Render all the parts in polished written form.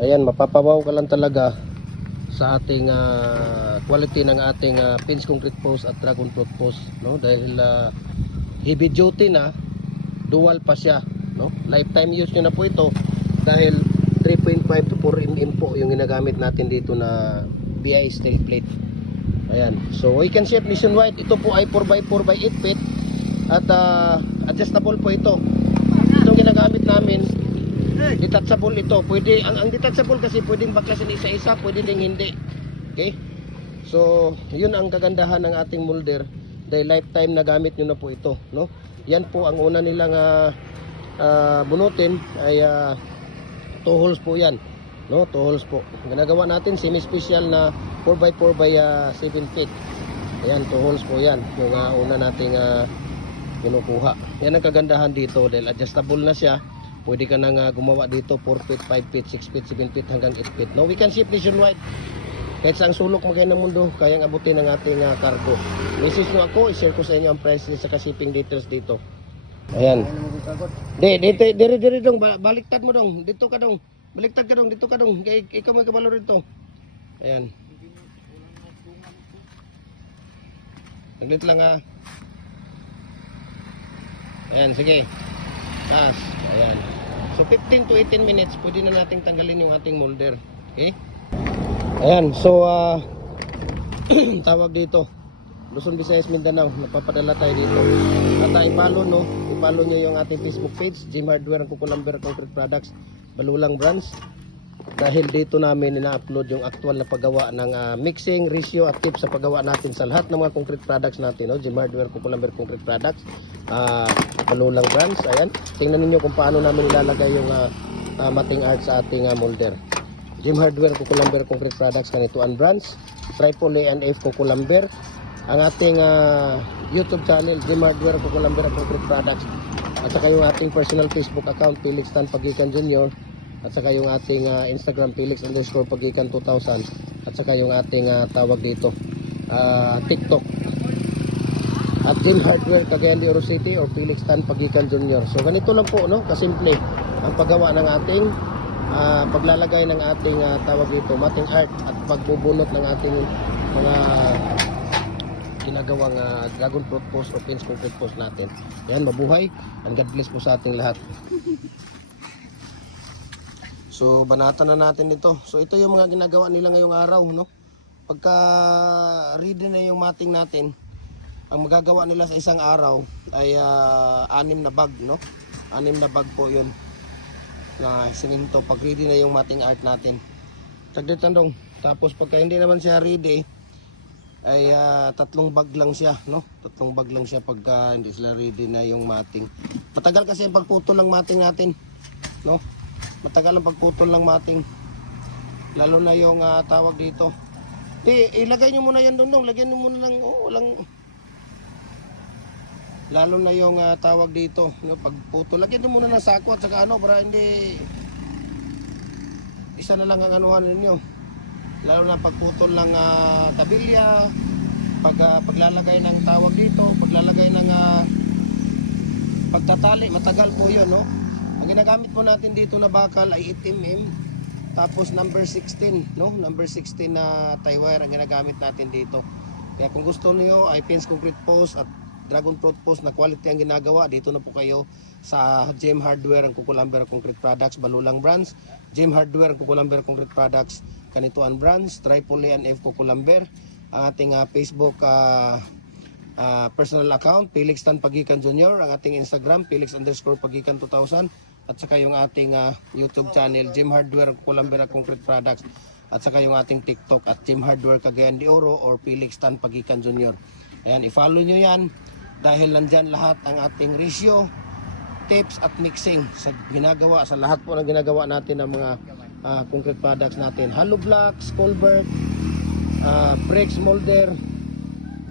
Ayan, mapapawaw ka lang talaga sa ating quality ng ating pins concrete post at dragon fruit post, no? Dahil heavy duty na, dual pa siya, no? Lifetime use nyo na po ito dahil 3.5 to 4 mm po yung ginagamit natin dito na BI steel plate. Ayan, so we can ship nationwide. Ito po ay 4x4 by 8 feet at adjustable po ito. Itong ginagamit namin, detachable ito. Pwede, ang detachable kasi pwedeng baklasin isa-isa, pwede ding hindi. Okay? So, yun ang kagandahan ng ating molder dahil lifetime na gamit nyo na po ito, no? Yan po ang una nilang bunutin ay 2 holes po yan, no? 2 holes po. Ginagawa natin semi-special na 4x4 by 7 feet. Ayan, 2 holes po yan. Yung una nating kinukuha. Yan ang kagandahan dito dahil adjustable na siya. Pwede ka nang gumawa dito 4 feet, 5 feet, 6 feet, 7 feet hanggang 8 feet. No, we can ship nationwide. Kahit sa ang sulok magay ng mundo, kayang abutin ng ating cargo. Message nyo ako, i-share ko sa inyo ang price sa shipping details dito. Ayan. Diri dong, baliktad mo dong. Dito ka dong. Baliktad ka dong, dito ka dong. Ikaw mo kabalo rito. Ayan. Saglit lang ha. Ayan, sige. Taas. Ayan. So 15 to 18 minutes, pwede na nating tanggalin yung ating molder. Okay? Ayan, so tawag dito Luzon, Visayas, Mindanao, napapadala tayo dito. At ipalo nyo yung ating Facebook page, Jim Hardware ang Kukulamber Concrete Products, Balulang Branch. Dahil dito namin ina-upload yung actual na paggawa ng mixing, ratio at tips sa paggawa natin sa lahat ng mga concrete products natin, no? Jim Hardware Kukulamber Concrete Products, Balulang Branch. Ayan, tingnan niyo kung paano namin ilalagay yung mating art sa ating molder. Jim Hardware Kukulamber Concrete Products, Kanituan Branch, Tripoli and F Kukulamber. Ang ating YouTube channel, Jim Hardware Kukulamber Concrete Products. At saka yung ating personal Facebook account, Felix Tan Pagikan Jr. At saka yung ating Instagram, Felix_Pagikan 2000. At saka yung ating tawag dito, TikTok. At Jim Hardware Cagayan de Oro City or Felix Tan Pagikan Jr. So ganito lang po, no? Kasimple ang paggawa ng ating paglalagay ng ating tawag dito, mating art at pagbubunot ng ating mga ginagawang dragon fruit post o pins concrete post natin. Yan, mabuhay and God bless po sa ating lahat. So banatan na natin ito. So ito yung mga ginagawa nila ngayong araw, no? Pagka ready na yung mating natin, ang magagawa nila sa isang araw ay 6 na bag, no? 6 na bag po yun na sininto pag ready na yung mating art natin. Saglit lang dong. Tapos pagka hindi naman siya ready ay 3 bag lang siya, no? 3 bag lang siya pagka hindi sila ready na yung mating. Matagal kasi ang pagputol ng mating natin, no? Matagal ang pagputol ng mating. Lalo na yung tawag dito. Ilagay nyo muna yan doon, lagyan nyo muna lang, lalo na yung tawag dito, no? Pagputol, lagyan nyo muna ng sako at saka para hindi isa na lang ang anuhan ninyo. Lalo na pagputol ng tabilya, paglalagay ng tawag dito, paglalagay ng pagtatali, matagal po yun, no? Ang ginagamit po natin dito na bakal ay 8 mm, tapos number 16, no? Number 16 na tie wire ang ginagamit natin dito. Kaya kung gusto niyo ay pins concrete post at dragon fruit post na quality ang ginagawa, dito na po kayo sa Jim Hardware ang Kukulamber Concrete Products, Balulang Branch, Jim Hardware ang Kukulamber Concrete Products, Kanituan Branch, Tripoli and F Kukulamber. Ang ating Facebook personal account, Felix Tan Pagikan Jr. Ang ating Instagram, Felix_Pagikan 2000. At saka yung ating YouTube channel, Jim Hardware Kukulamber Concrete Products. At saka yung ating TikTok at Jim Hardware Cagayan de Oro or Felix Tan Pagikan Jr. Ayan, i-follow nyo yan dahil nandyan lahat ang ating ratio, tips at mixing sa ginagawa, sa lahat po ng ginagawa natin ng mga concrete products natin. Hollow blocks, culvert, bricks molder,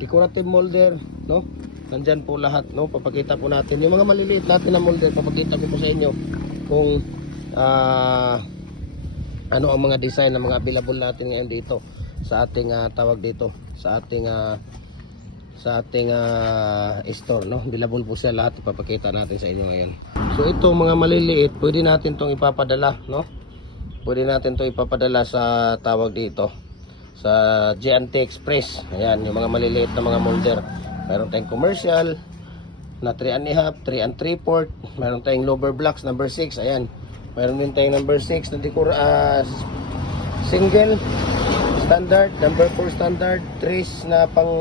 decorative molder, no? Nandyan po lahat, no? Papakita po natin yung mga maliliit natin na molder. Papakita ko po sa inyo kung ano ang mga design ng mga available natin ngayon dito sa ating tawag dito, sa ating store, no? Available po siya lahat, ipapakita natin sa inyo ngayon. So ito mga maliliit, pwede natin tong ipapadala, no? pwede natin to ipapadala sa tawag dito sa G&T Express. Ayan, yung mga maliliit na mga molder. Meron tayong commercial na 3 and a half, 3 and 3/4. Meron tayong lower blocks number 6. Ayan. Meron din tayong number 6 na single standard, number 4 standard, 3 na pang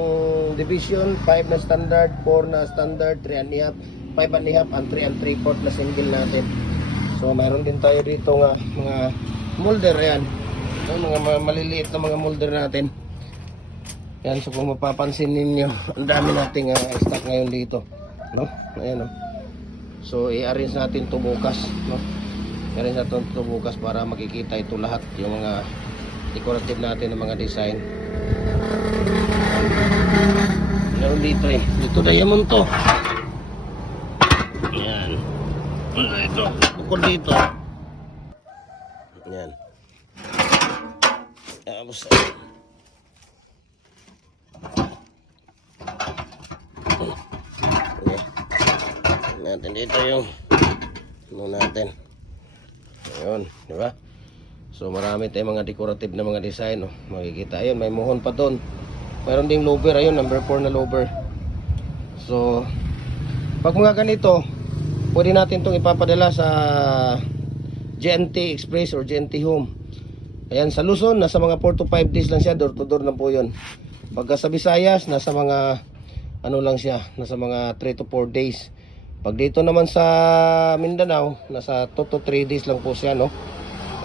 division, 5 na standard, 4 na standard, 3 and a half, 5 and a half, and 3 and 3/4 na single natin. So meron din tayo dito nga mga molder. Ayan, mga maliliit na mga molder natin. Yan, so kung mapapansin ninyo, ang dami nating stock ngayon dito, no? Ayan, no? So i-arrange natin to bukas, no? I-arrange natin to bukas para makikita ito lahat, yung mga decorative natin ng mga design. Meron dito dito diamond to. Ayan. Ito, bukod dito. Ayan. Tapos natin dito yung natin. Ayun, di ba? So marami tayong mga decorative na mga design, no? Makikita, ayun, may mohon pa doon. Mayroon ding lover, ayun, number 4 na lover. So pag mga ganito, pwede natin itong ipapadala sa G&T Express or G&T Home. Ayan, sa Luzon, nasa mga 4 to 5 days lang siya, door to door lang po yun. Pagka sa Visayas, nasa mga ano lang siya, nasa mga 3 to 4 days. Pag dito naman sa Mindanao, nasa 2 to 3 days lang po siya, no?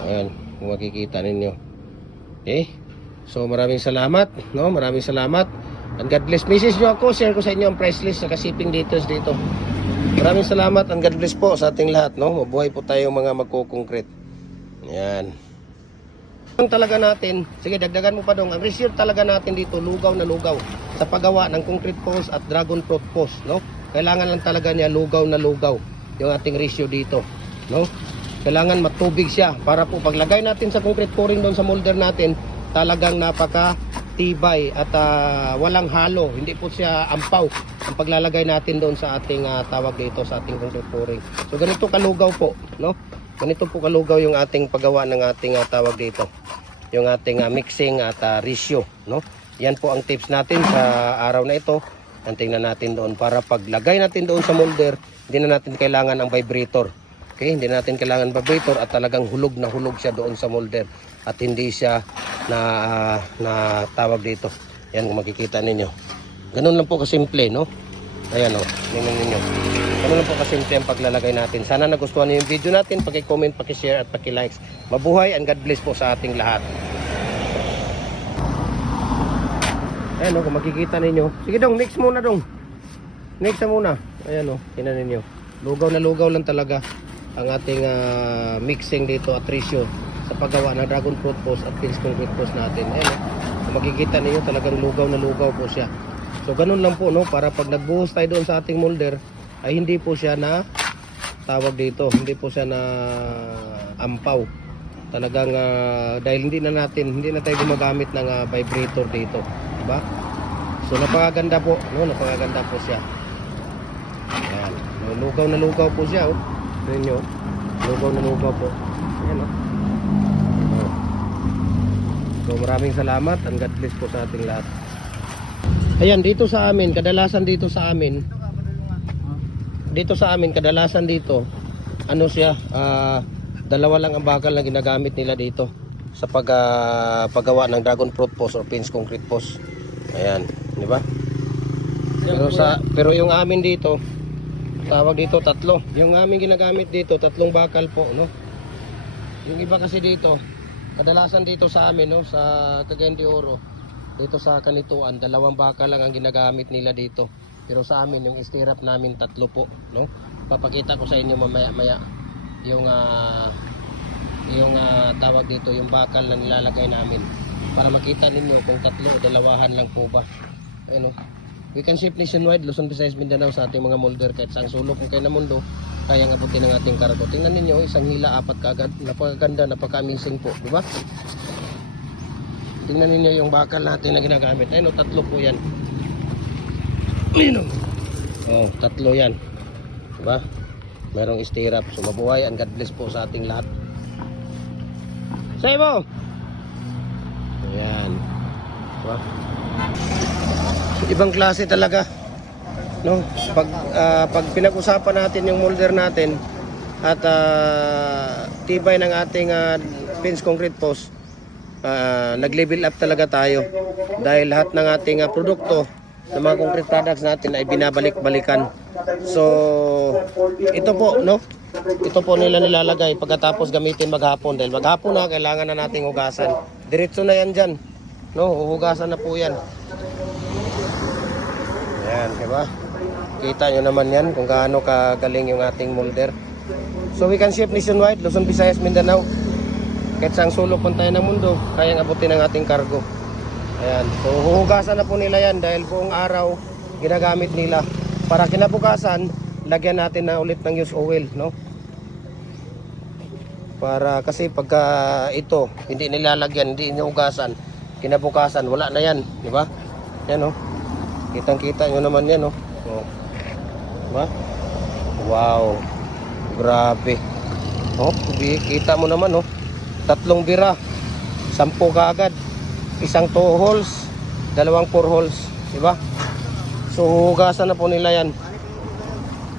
Ayan, kung makikita ninyo. Okay? So maraming salamat, no? Maraming salamat. And God bless. Message nyo ako, share ko sa inyo ang price list sa shipping details dito. Maraming salamat and God bless po sa ating lahat, no? Mabuhay po tayo mga magko-concrete. Ayan. Ang talaga natin, sige dagdagan mo pa dong, ang reserve talaga natin dito, lugaw na lugaw sa paggawa ng concrete post at dragon fruit post, no? Kailangan lang talaga niya lugaw na lugaw yung ating ratio dito, no? Kailangan matubig siya para po paglagay natin sa concrete pouring doon sa molder natin, talagang napaka tibay at walang halo, hindi po siya ampaw ang paglalagay natin doon sa ating tawag dito sa ating concrete pouring. So ganito kalugaw po, no? Ganito po kalugaw yung ating paggawa ng ating tawag dito, yung ating mixing at ratio, no? Yan po ang tips natin sa araw na ito. Ang tingnan natin doon para paglagay natin doon sa molder, hindi na natin kailangan ang vibrator. Okay, hindi natin kailangan vibrator at talagang hulog na hulog siya doon sa molder at hindi siya na tawag dito. Yan kung makikita ninyo. Ganun lang po kasimple, no? Ayan, oh, tingnan ninyo. Ganun lang po kasimple ang paglalagay natin. Sana nagustuhan niyo yung video natin, paki-comment, paki-share at paki-likes. Mabuhay and God bless po sa ating lahat. Ayan, oh, kung makikita ninyo. Sige dong, next muna dong. Next muna. Ayan, oh, tingnan ninyo. Lugaw na lugaw lang talaga ang ating mixing dito at ratio sa paggawa ng dragon fruit post at pins concrete post natin. Ayan, oh, kung makikita ninyo talagang lugaw na lugaw po siya. So ganun lang po, no, para pag nagbuhos tayo doon sa ating molder ay hindi po siya na tawag dito, hindi po siya na ampaw. Talagang dahil hindi na tayo gumagamit ng vibrator dito, diba? So napakaganda po, no, napakaganda po siya. Ayan, lugaw na lugaw po siya, oh. Ninyo, lugaw na lugaw po. Ayan, oh. So maraming salamat and God bless po sa ating lahat. Ayan, dito sa amin, kadalasan dito sa amin, kadalasan dito, ano siya, dalawa lang ang bakal na ginagamit nila dito sa paggawa ng dragon fruit post or pins concrete post. Ayan, di ba? Pero yung amin dito, tawag dito tatlo. Yung amin ginagamit dito, tatlong bakal po, no? Yung iba kasi dito, kadalasan dito sa amin, no, sa Cagayan de Oro, dito sa Kanituan, dalawang bakal lang ang ginagamit nila dito. Pero sa amin, yung stirrup namin tatlo po, no? Papakita ko sa inyo mamaya-maya yung tawag dito, yung bakal na nilalagay namin para makita ninyo kung tatlo o dalawahan lang po ba. Ayun, no? We can ship nationwide, Luzon, Visayas, Mindanao sa ating mga molder kahit sa sulok kung kayo na mundo kayang abutin ng ating kargo. Tingnan ninyo, isang hila, 4 kaagad. Napakaganda, napaka-amazing po, di ba? Tingnan ninyo yung bakal natin na ginagamit. Ayun, tatlo po yan. Ayun, oh, tatlo yan, diba? Merong stirrup. So mabuhay and God bless po sa ating lahat. Say mo. Ayan. Diba? Ibang klase talaga. No? Pag pinag-usapan natin yung molder natin at tibay ng ating fence concrete post, nag-level up talaga tayo dahil lahat ng ating produkto ng mga concrete products natin ay binabalik-balikan. So ito po, no? Ito po nila nilalagay pagkatapos gamitin maghapon dahil maghapon na kailangan na nating hugasan. Diretso na yan dyan, no? Huhugasan na po yan. Ayan, diba? Kita nyo naman yan kung gaano kagaling yung ating molder. So we can ship nationwide, Luzon, Visayas, Mindanao. Kahit saang sulok man tayo ng mundo, kayang abutin ang ating cargo. Ayan. So huhugasan na po nila yan dahil buong araw ginagamit nila. Para kinabukasan, lagyan natin na ulit ng used oil, no? Para kasi pagka ito hindi nilalagyan, hindi nihugasan, kinabukasan wala na yan, di ba? Yan, oh. Kitang-kita nyo naman yan, oh. Oh. Diba? Wow. Grabe. Oh, kita mo naman, oh. 3 bira. 10 kaagad. 1 2 holes, 2 4 holes, di ba? So hugasan na po nila yan.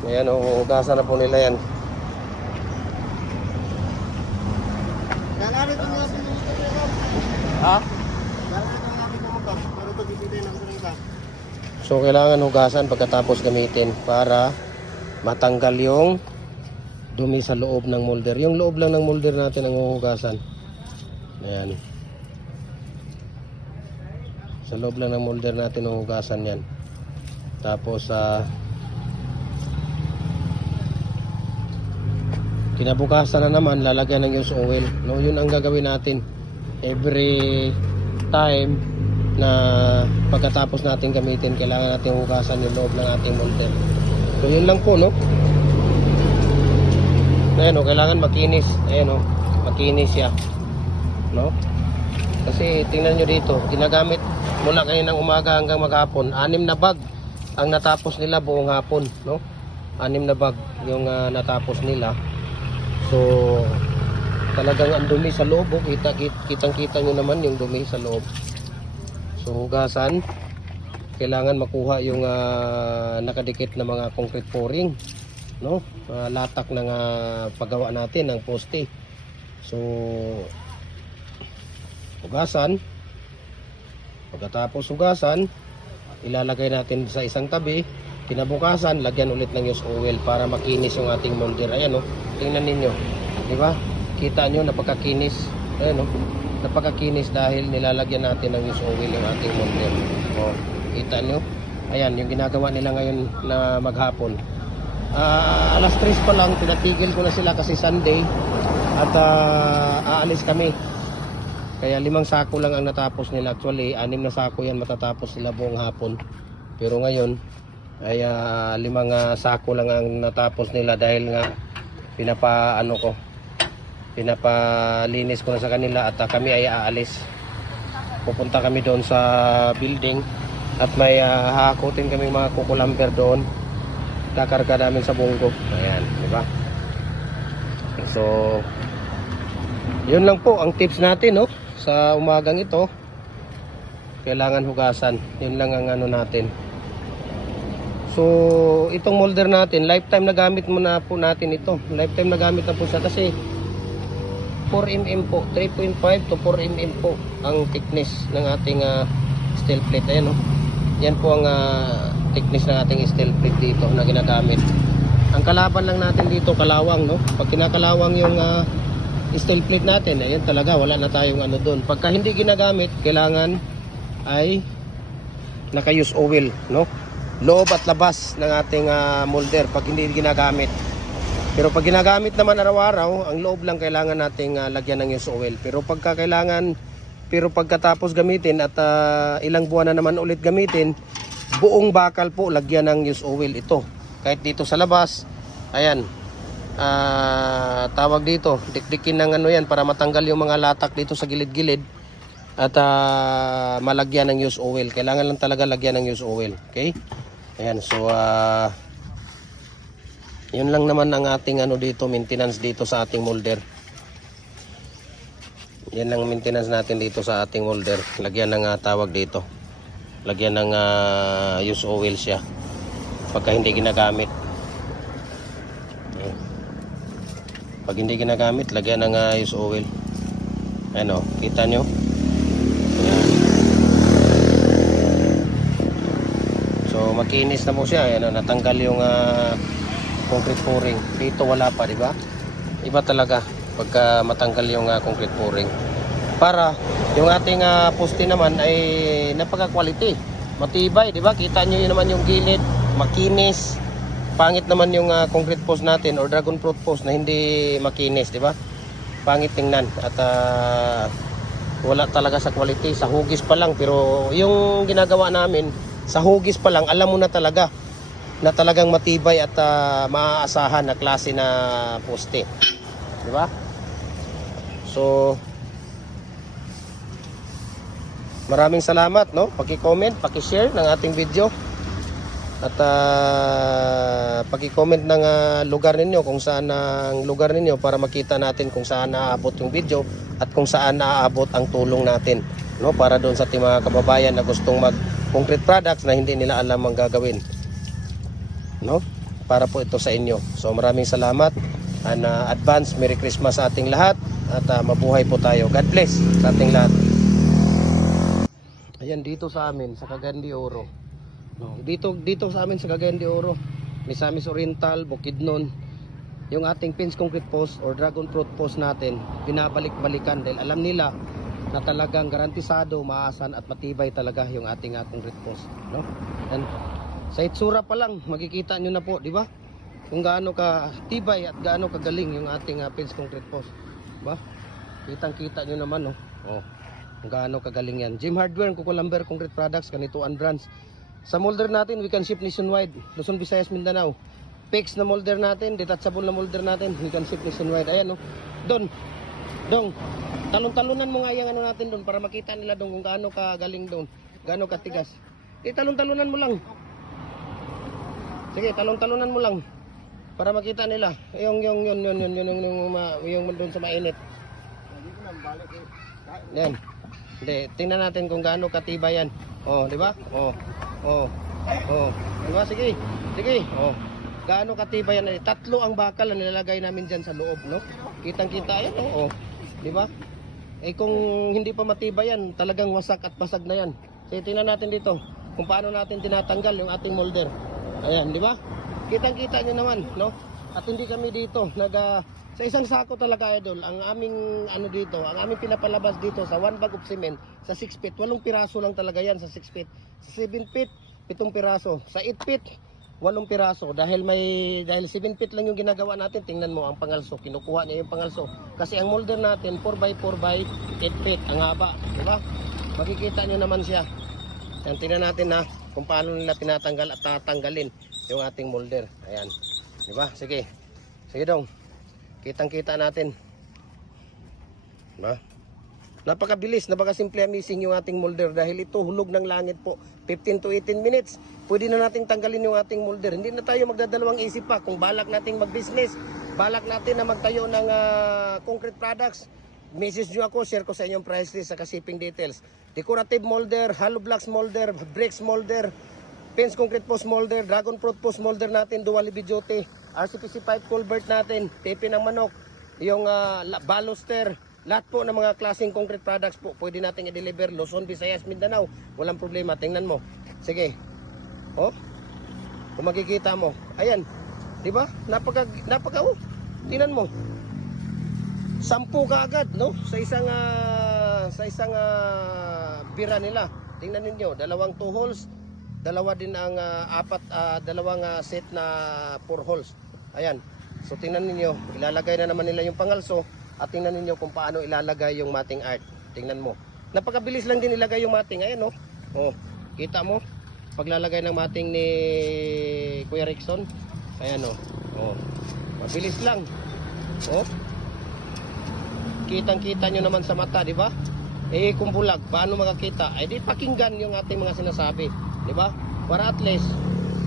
Ayan, oh, hugasan na po nila yan. Ha? So kailangan hugasan pagkatapos gamitin para matanggal yung dumi sa loob ng molder. Yung loob lang ng molder natin ang huhugasan. Ayan. Sa loob lang ng molder natin ang hugasan yan. Tapos kinabukasan na naman lalagyan ng used oil. No, yun ang gagawin natin every time na pagkatapos natin gamitin, kailangan natin hugasan yung loob ng ating molder. So yun lang po, no? Ayan, no, kailangan makinis. Ayan, no, makinis siya, no? Kasi tingnan nyo dito, ginagamit mula kayo ng umaga hanggang maghapon, 6 na bag ang natapos nila buong hapon, no? 6 na bag yung natapos nila. So talagang ang dumi sa loob, oh. Kitang-kita nyo naman yung dumi sa loob. So hugasan, kailangan makuha yung nakadikit na mga concrete pouring, no? Latak ng paggawa natin ng poste. So hugasan, pagkatapos hugasan, ilalagay natin sa isang tabi. Kinabukasan, lagyan ulit ng used oil para makinis yung ating molder. Ayan, oh, tingnan ninyo, di ba? Kita nyo, napakakinis. Ayan, oh, napakakinis dahil nilalagyan natin ng used oil yung ating molder. Oh, kita nyo? Ayan, yung ginagawa nila ngayon na maghapon. Alas 3 pa lang, pinatigil ko na sila kasi Sunday at aalis kami. Kaya 5 sako lang ang natapos nila. Actually, 6 na sako yan matatapos nila buong hapon. Pero ngayon ay 5 sako lang ang natapos nila dahil nga pinapalinis ko na sa kanila at kami ay aalis. Pupunta kami doon sa building at may hahakutin kami mga kukulamber doon. Kakarga namin sa bunggo. Ayan, di ba? So yun lang po ang tips natin, no? Sa umagang ito, kailangan hugasan. Yun lang ang ano natin. So itong molder natin, lifetime na gamit muna po natin ito. Lifetime na gamit na po siya kasi 4mm po, 3.5 to 4mm po ang thickness ng ating steel plate. Ayan, no? Yan po ang thickness ng ating steel plate dito na ginagamit. Ang kalaban lang natin dito, kalawang, no? Pag kinakalawang yung steel plate natin, ayun talaga, wala na tayong ano doon. Pagka hindi ginagamit, kailangan ay naka-use oil, no? Loob at labas ng ating molder pag hindi ginagamit. Pero pag ginagamit naman araw-araw, ang loob lang kailangan nating lagyan ng use oil. Pero pagkatapos gamitin at ilang buwan na naman ulit gamitin, buong bakal po lagyan ng use oil ito. Kahit dito sa labas, ayan, tawag dito, dikdikin ng ano yan para matanggal yung mga latak dito sa gilid-gilid at malagyan ng use oil. Kailangan lang talaga lagyan ng use oil. Okay? Ayan, so yun lang naman ang ating ano dito, maintenance dito sa ating molder. Yan ang maintenance natin dito sa ating molder. Lagyan ng tawag dito. Lagyan ng use oil siya. Pagka hindi ginagamit. Ayan. Pag hindi ginagamit, lagyan ng use oil. Ano, kita nyo? Ayan. So makinis na po siya. Ayan, natanggal yung concrete pouring. Dito wala pa, di ba? Iba talaga pagka matanggal yung concrete pouring. Para yung ating poste naman ay napaka-quality. Matibay, di ba? Kita nyo yun naman yung gilid, makinis. Pangit naman yung concrete post natin or dragon fruit post na hindi makinis, di ba? Pangit tingnan at wala talaga sa quality, sa hugis pa lang. Pero yung ginagawa namin sa hugis pa lang, alam mo na talaga na talagang matibay at maaasahan na klase na poste, di ba? So maraming salamat, no? Paki-comment, paki-share ng ating video. At paki-comment ng lugar ninyo kung saan ang lugar ninyo para makita natin kung saan naaabot yung video at kung saan naaabot ang tulong natin, no? Para doon sa ating mga kababayan na gustong mag-concrete products na hindi nila alam ang gagawin, no? Para po ito sa inyo. So maraming salamat and advance Merry Christmas sa ating lahat at mabuhay po tayo. God bless sa ating lahat. Ayan, dito sa amin sa Cagayan de Oro. No, dito sa amin sa Cagayan de Oro, Misamis Oriental, Bukidnon, yung ating pins concrete post or dragon fruit post natin, binabalik-balikan dahil alam nila na talagang garantisado, maasan at matibay talaga yung ating concrete post, no? And sa itsura pa lang makikita nyo na po, di ba? Kung gaano ka tibay at gaano kagaling yung ating pins concrete post, di ba? Kitang-kita nyo naman, no? Oh, kung gaano kagaling yan. Jim Hardware, Kukulamber Concrete Products, Kanituan Brands. Sa molder natin, we can ship nationwide. Luzon, Visayas, Mindanao. Fixed na molder natin, detachable na molder natin, we can ship nationwide. Ayan, no? Dong, talon-talunan mo nga yung ano natin doon para makita nila doon kung gaano kagaling doon, gaano katigas. Talon-talunan mo lang. Sige, talon-talunan mo lang para makita nila. Yung doon sa mainit. Yan. Hindi, tingnan natin kung gaano katibay yan. Oh, di ba? Oh. Di ba? Sige. Oh. Gaano katibay yan? Tatlo ang bakal na nilalagay namin diyan sa loob, no? Kitang-kita yan, oh. Di ba? Kung hindi pa matibay yan, talagang wasak at basag na yan. Sige, tingnan natin dito kung paano natin tinatanggal yung ating molder. Ayan, di ba? Kitang-kita niyo naman, no? At hindi kami dito sa isang sako talaga, idol, ang aming dito, ang aming pinapalabas dito sa 1 bag of cement sa 6 feet, 8 piraso lang talaga yan sa 6 feet. Sa 7 feet, 7 piraso. Sa 8 feet, 8 piraso. Dahil 7 feet lang yung ginagawa natin, tingnan mo ang pangalso, kinukuha niya yung pangalso. Kasi ang molder natin 4x4 by 8 feet ang haba, di ba? Makikita nyo naman siya. Yan, tingnan natin na kung paano nila tinatanggal at tatanggalin yung ating molder. Ayan, di ba? Sige dong. Kitang-kita natin. Diba? Napakabilis, napakasimple amazing yung ating molder dahil ito hulog ng langit po. 15 to 18 minutes, pwede na nating tanggalin yung ating molder. Hindi na tayo magdadalawang isip pa kung balak nating mag-business, balak natin na magtayo ng concrete products. Message nyo ako, share ko sa inyong price list sa shipping details. Decorative molder, hollow blocks molder, bricks molder, pins concrete post molder, dragon fruit post molder natin, dual duty, RCPC pipe culvert natin, tepe ng manok, yung baluster, lahat po ng mga klaseng concrete products po pwede natin i-deliver Luzon, Visayas, Mindanao, walang problema. Tingnan mo, sige, oh, kung makikita mo, ayan, di ba? Napaka tingnan mo, 10 ka agad, no? Sa isang bira nila. Tingnan niyo, dalawang 2 holes, dalawa din ang dalawang set na 4 holes. Ayan. So tingnan niyo, ilalagay na naman nila yung pangalso at tingnan niyo kung paano ilalagay yung matting art. Tingnan mo. Napakabilis lang din ilagay yung matting. Ayan, oh. Oh, kita mo? Paglalagay ng matting ni Kuya Rickson. Ayan, oh. Oh. Mabilis lang. Oh. Kitang-kita nyo naman sa mata, di ba? Kung bulag, paano makakita? Di pakinggan yung ating mga sinasabi, di ba? Para at least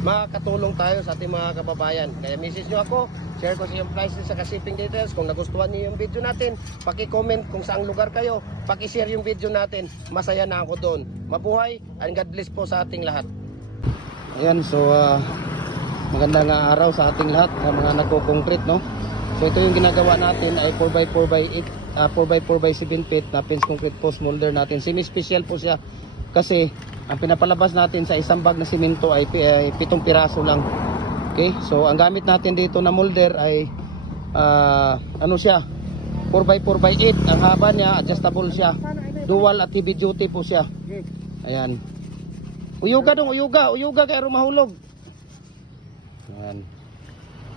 makakatulong tayo sa ating mga kababayan. Kaya message nyo ako, share ko sa yung prices sa shipping details. Kung nagustuhan niyo yung video natin, paki-comment kung saang lugar kayo, paki-share yung video natin. Masaya na ako doon. Mabuhay and God bless po sa ating lahat. Ayan, so magandang araw sa ating lahat ng mga nagko-concrete, no? So ito yung ginagawa natin ay 4x4x8, 4x4x7 feet na pins concrete post molder natin. Semi-special po siya kasi ang pinapalabas natin sa isang bag na simento ay 7 piraso lang. Okay? So ang gamit natin dito na molder ay ano siya? 4x4x8. Ang haba niya, adjustable siya. Dual at heavy duty po siya. Ayan. Uyuga dong, uyuga kaya rumahulog. Ayan.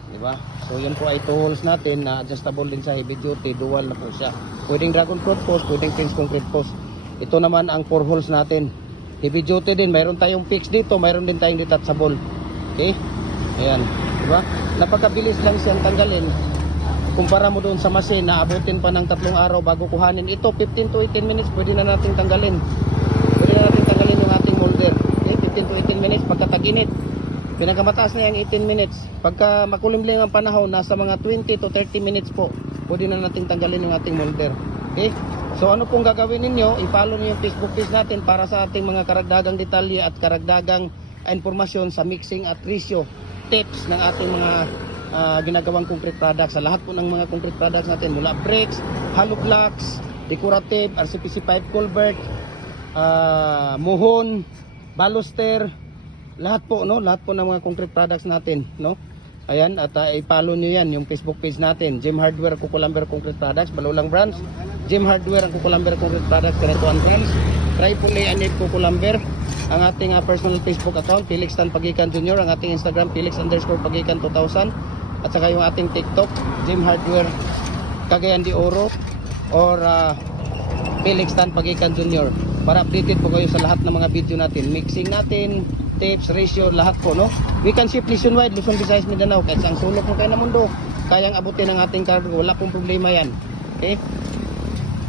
Diba? So yun po ay tools natin na adjustable din sa heavy duty, dual na po siya. Pwedeng dragon fruit post, pwedeng pins concrete post. Ito naman ang 4 holes natin. Heavy duty din, mayroon tayong fix dito, mayroon din tayong detachable. Okay? Ayan, diba? Napakabilis lang siyang tanggalin. Kumpara mo doon sa machine na abutin pa ng 3 araw bago kuhanin. Ito 15 to 18 minutes pwede na nating tanggalin. Pwede na nating tanggalin yung ating molder. Okay? 15 to 18 minutes pagka tag-init. Pinakamataas na yung 18 minutes. Pagka makulimlim ang panahon, nasa mga 20 to 30 minutes po, pwede na nating tanggalin yung ating molder. Okay? So ano pong gagawin ninyo? I-follow niyo yung Facebook page natin para sa ating mga karagdagang detalye at karagdagang informasyon sa mixing at ratio tips ng ating mga ginagawang concrete products. Sa lahat po ng mga concrete products natin, mula bricks, hollow blocks, decorative, RCPC pipe culvert, muhon, baluster, lahat po, no? Lahat po ng mga concrete products natin, no? Ayan, at i-follow nyo yan, yung Facebook page natin, Jim Hardware Kukulamber Concrete Products, Balulang Branch, Jim Hardware ang Kukulamber Concrete Products, Karetuan Branch, Triple A and Kukulamber, ang ating personal Facebook account, Felix Tan Pagikan Jr., ang ating Instagram, Felix_Pagikan 2000, at saka yung ating TikTok, Jim Hardware Cagayan de Oro, or Felix Tan Pagikan Jr. Para updated po kayo sa lahat ng mga video natin, mixing natin, tips, ratio, lahat po, no? We can ship nationwide, Luzon, Visayas, Mindanao. Kahit saan sulok mo kayo na mundo, kayang abutin ang ating cargo. Wala pong problema yan. Okay?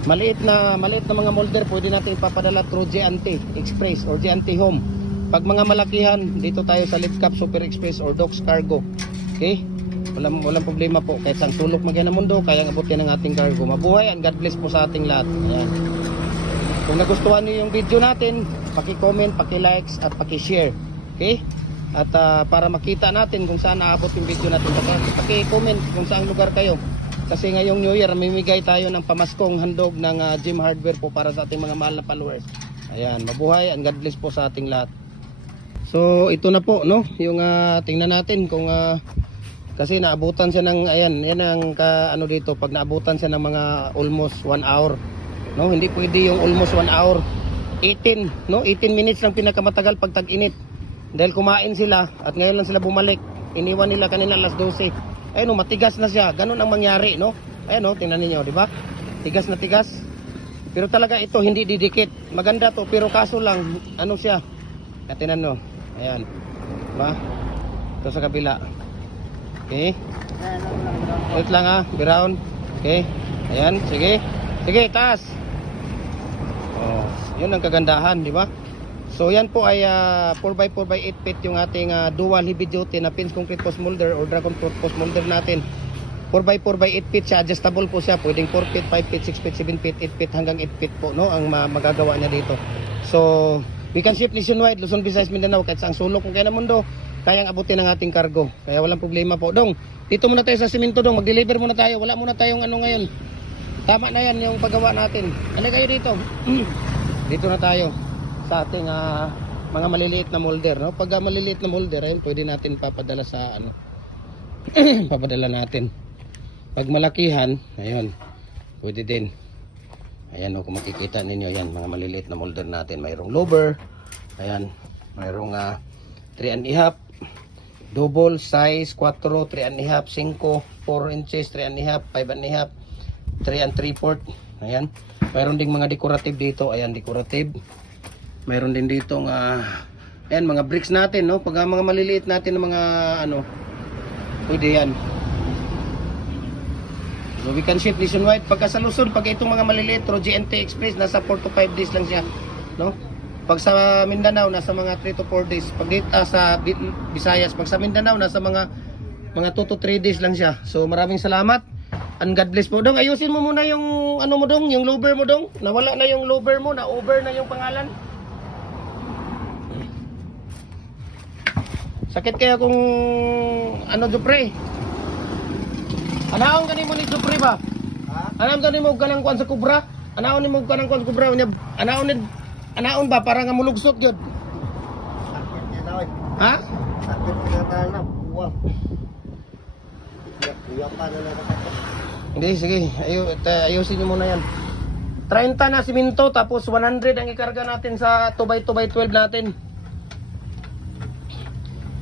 Maliit na mga molder, pwede natin ipapadala through J&T Express or J&T Home. Pag mga malakihan, dito tayo sa Lift Cup Super Express or Docks Cargo. Okay? Walang problema po. Kahit saan sulok mo kayo na mundo, kayang abutin ang ating cargo. Mabuhay and God bless po sa ating lahat. Ayan. Kung nagustuhan niyo yung video natin, paki-comment, paki-likes at paki-share. Okay? At para makita natin kung saan naabot yung video natin, paki-comment kung saan lugar kayo. Kasi ngayong New Year, mamimigay tayo ng pamaskong handog ng Jim Hardware po para sa ating mga mahal na followers. Ayan, mabuhay and God bless po sa ating lahat. So, ito na po, no? Yung tingnan natin kung kasi naabutan siya ng ayan, yan ang ano dito, pag naabutan siya ng mga almost 1 hour. No, hindi pwede yung almost 1 hour. 18, no? 18 minutes lang pinakamatagal pag tag-init. Dahil kumain sila at ngayon lang sila bumalik. Iniwan nila kanina alas 12. Ayun, no, matigas na siya. Ganun ang mangyari, no? Ayun, no, tingnan niyo, di ba? Tigas na tigas. Pero talaga ito hindi didikit. Maganda to, pero kaso lang ano siya? Tingnan no. Ayan. Diba? Ito sa kabila. Okay? Wait lang ha, brown. Okay? Ayan, sige. Sige, taas. Oh, yun ang kagandahan, di ba? So yan po ay 4x4x8 feet yung ating dual heavy duty na pins concrete post molder or dragon fruit post molder natin. 4x4x8 feet siya, adjustable po siya. Pwedeng 4 feet, 5 feet, 6 feet, 7 feet, 8 feet hanggang 8 feet po, no? Ang magagawa niya dito. So, we can ship nationwide, Luzon, Visayas, Mindanao, kahit saan sulok kung kaya na mundo, kayang abutin ang ating cargo. Kaya walang problema po. Dong, dito muna tayo sa simento, Dong. Mag-deliver muna tayo. Wala muna tayong ano ngayon. Tama na yan yung paggawa natin. Ano kayo dito? Dito na tayo sa ating mga maliliit na molder, no? Pag maliliit na molder, ayun, pwede natin papadala sa ano. Papadala natin. Pag malakihan, ayun, pwede din. Ayan, kung makikita ninyo yan, mga maliliit na molder natin. Mayroong lower, ayan, mayroong 3.5, double size, 4, 3.5, 5, 4 inches, 3.5, 5.5, 3 and 3/4. Ayan. Mayroon ding mga decorative dito. Ayan, decorative. Mayroon din dito ayan, mga bricks natin, no? Pag mga maliliit natin ng mga ano, pwede yan. So we can ship nationwide. Pagka sa Luzon, pag itong mga maliliit, through J&T Express, nasa 4 to 5 days lang siya, no? Pag sa Mindanao nasa mga 3 to 4 days. Pag dito sa Visayas, pag sa Mindanao nasa mga 2 to 3 days lang siya. So maraming salamat. And God bless po. Dong, ayusin mo muna yung ano mo dong, yung lover mo dong. Nawala na yung lover mo, na-over na yung pangalan. Sakit kaya kung ano Jupre. Anaon gani mo ni Jupre ba? Ha? Anaon gani mo kanang kwan sa kubra? Anaon ni mo kanang kwan sa kubra unya. Anaon ba para nga mulugsot gyud? Sakit niya na oy. Ha? Sakit niya na buwang. Iyak pa na lang. Hindi, sige. Ayusin niyo muna yan. 30 na siminto tapos 100 ang ikarga natin sa 2x2x12 natin.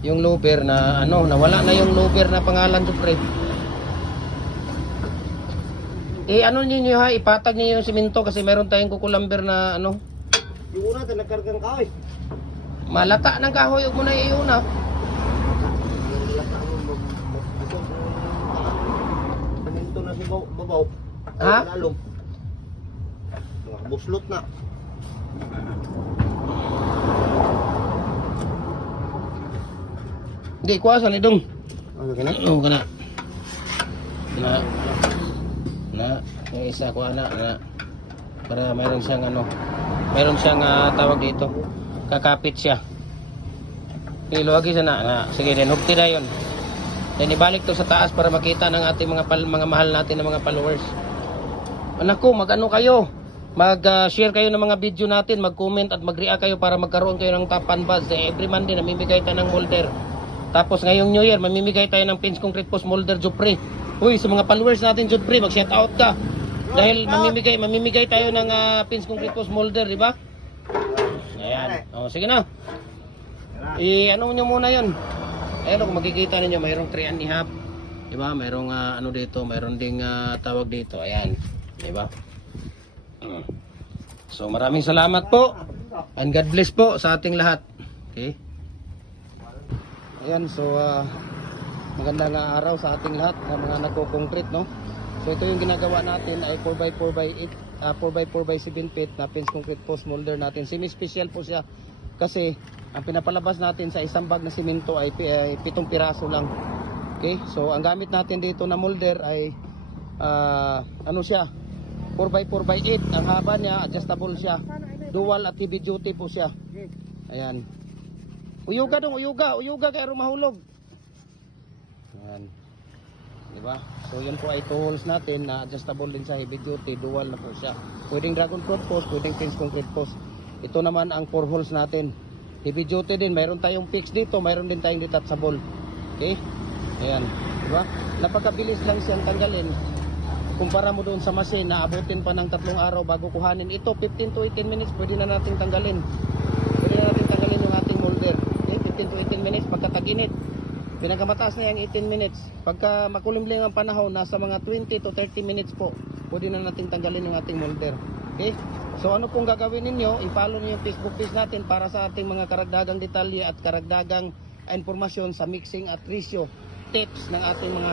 Yung looper na ano, nawala na yung looper na pangalan Jupre. Ano niyo ha, ipatag niyo yung siminto kasi meron tayong kukulamber na ano. Yung una, nagkargang ka oy. Malata ng kahoy, huwag mo na iuna. Paninto na si Babaw. Ha? Lalong. Buslot na. Hindi, kuwasan ni Dong. Ano ka na? Oo, kana. Na, yung isa ko na. Para mayroon siyang ano, mayroon siyang tawag dito. Kakapit siya. Piluwagi siya na. Sige, then hugti na yun. Then ibalik to sa taas para makita ng ating mga mahal natin na mga followers. Anak ko, mag-ano kayo? Mag-share kayo ng mga video natin, mag-comment at mag-react kayo para magkaroon kayo ng top 1 buzz. Every Monday, namimigay tayo ng molder. Tapos ngayong New Year, mamimigay tayo ng Pins Concrete Post Molder Jupre. Uy, sa mga followers natin Jupre, mag-shout out ka. Dahil mamimigay tayo ng Pins Concrete Post Molder, di ba? Ayan. O, sige na. Ano nyo muna yun. Ayan, kung makikita ninyo, mayroong 3 and a half. Di ba? Mayroong ano dito, mayroong ding tawag dito. Ayan. Di ba? So, maraming salamat po. And God bless po sa ating lahat. Okay? Ayan, so magandang araw sa ating lahat ng mga nagko-concrete, no? So ito yung ginagawa natin ay 4x4x8, 4x4x7 feet na Pins Concrete Post Molder natin. Semi-special po siya kasi ang pinapalabas natin sa isang bag na simento ay 7 piraso lang. Okay? So ang gamit natin dito na molder ay ano siya? 4x4x8. Ang haba niya, adjustable siya. Dual at heavy duty po siya. Ayan. Uyuga dong, uyuga kaya rumahulog. Ayan. Diba? So yun po ay 2 holes natin na adjustable din sa heavy duty, dual na po siya. Pwedeng dragon fruit post, pwedeng Pins Concrete Post. Ito naman ang 4 holes natin. Heavy duty din, mayroon tayong fix dito, mayroon din tayong detachable. Okay? Ayan. Diba? Napakabilis lang siyang tanggalin. Kumpara mo doon sa machine na abutin pa ng 3 araw bago kuhanin. Ito 15 to 18 minutes pwede na natin tanggalin. Pwede na natin tanggalin yung ating molder. 15 to 18 minutes pagkatag-init. Pinakamataas na yung 18 minutes. Pagka makulimlim ang panahon, nasa mga 20 to 30 minutes po, pwede na natin tanggalin yung ating molder. Okay? So ano pong gagawin ninyo? I-follow niyo yung Facebook page natin para sa ating mga karagdagang detalye at karagdagang informasyon sa mixing at ratio tips ng ating mga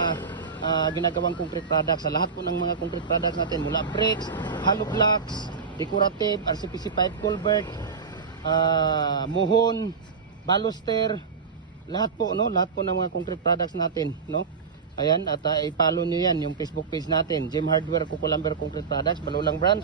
ginagawang concrete products. Sa lahat po ng mga concrete products natin, mula bricks, hollow blocks, decorative, RCPC pipe culvert, muhon, baluster, lahat po, no? Lahat po ng mga concrete products natin, no? Ayan, at i-follow nyo yan, yung Facebook page natin, Jim Hardware Kukulamber Concrete Products, Balulang Branch,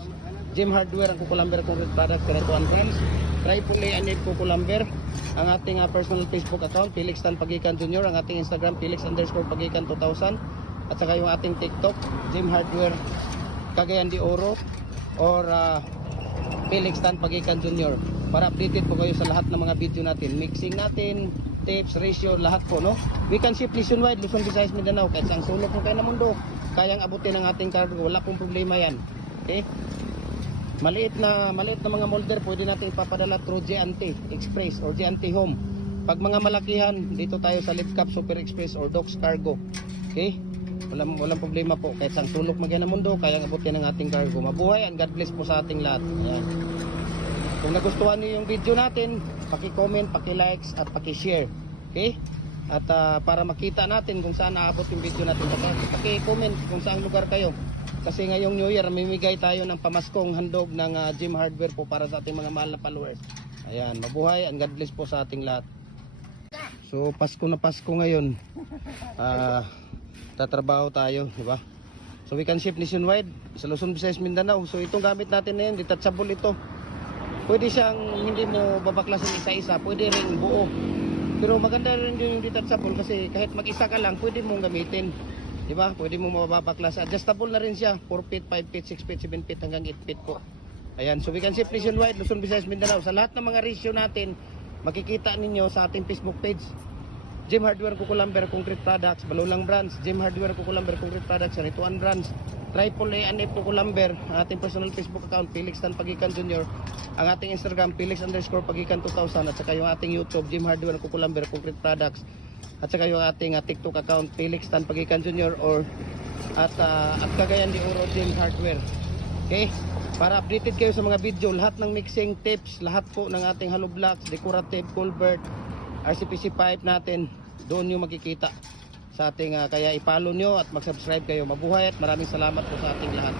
Jim Hardware ang Kukulamber Concrete Products, Kanatuan Branch, Triple A and Kukulamber, ang ating personal Facebook account, Felix Tan Pagikan Jr., ang ating Instagram, Felix_Pagikan 2000, at saka yung ating TikTok, Jim Hardware Cagayan de Oro, or Felix Tan Pagikan Jr. Para updated po kayo sa lahat ng mga video natin, mixing natin, tips, ratio, lahat po, no? We can ship nationwide, Luzon, Visayas, Mindanao, kahit saan sulok mo kayo ng mundo, kayang abutin ang ating cargo, wala pong problema yan. Okay? Maliit na mga molder, pwede natin ipapadala through J&T Express or J&T Home. Pag mga malakihan, dito tayo sa Lift Cup Super Express or Docks Cargo. Okay? Walang problema po, kahit saan sulok mo kayo ng mundo, kayang abutin ang ating cargo. Mabuhay and God bless po sa ating lahat. Ayan. Kung nagustuhan niyo yung video natin, paki-comment, paki-likes at paki-share. Okay? At para makita natin kung saan naabot yung video natin, paki-comment kung saan lugar kayo. Kasi ngayong New Year, mamimigay tayo ng pamaskong handog ng Jim Hardware po para sa ating mga mahal na followers. Ayan, mabuhay and God bless po sa ating lahat. So Pasko na Pasko ngayon. Tatrabaho tayo, di ba? So we can ship nationwide sa Luzon, Visayas, Mindanao. So itong gamit natin na yun, detachable ito. Pwede siyang hindi mo babaklasin isa-isa, pwede rin buo. Pero maganda rin yung detachable kasi kahit mag-isa ka lang, pwede mong gamitin. Diba? Pwede mong mababaklas. Adjustable na rin siya. 4 feet, 5 feet, 6 feet, 7 feet hanggang 8 feet po. Ayan. So we can ship nationwide, Luzon, Visayas, Mindanao. Sa lahat ng mga ratio natin, makikita ninyo sa ating Facebook page. Jim Hardware Kukulamber Concrete Products, Balulang Brands, Jim Hardware Kukulamber Concrete Products, Rituan Brands, Triple A and F Kukulamber, ang ating personal Facebook account, Felix Tan Pagikan Jr., ang ating Instagram, Felix_Pagikan 2000, at saka yung ating YouTube, Jim Hardware Kukulamber Concrete Products, at saka yung ating TikTok account, Felix Tan Pagikan Jr. at Cagayan de Oro Jim Hardware. Okay? Para updated kayo sa mga video, lahat ng mixing tips, lahat po ng ating hollow blocks, decorative, culvert, RCPC pipe natin, doon nyo makikita sa ating kaya i-follow nyo at mag-subscribe kayo. Mabuhay at maraming salamat po sa ating lahat.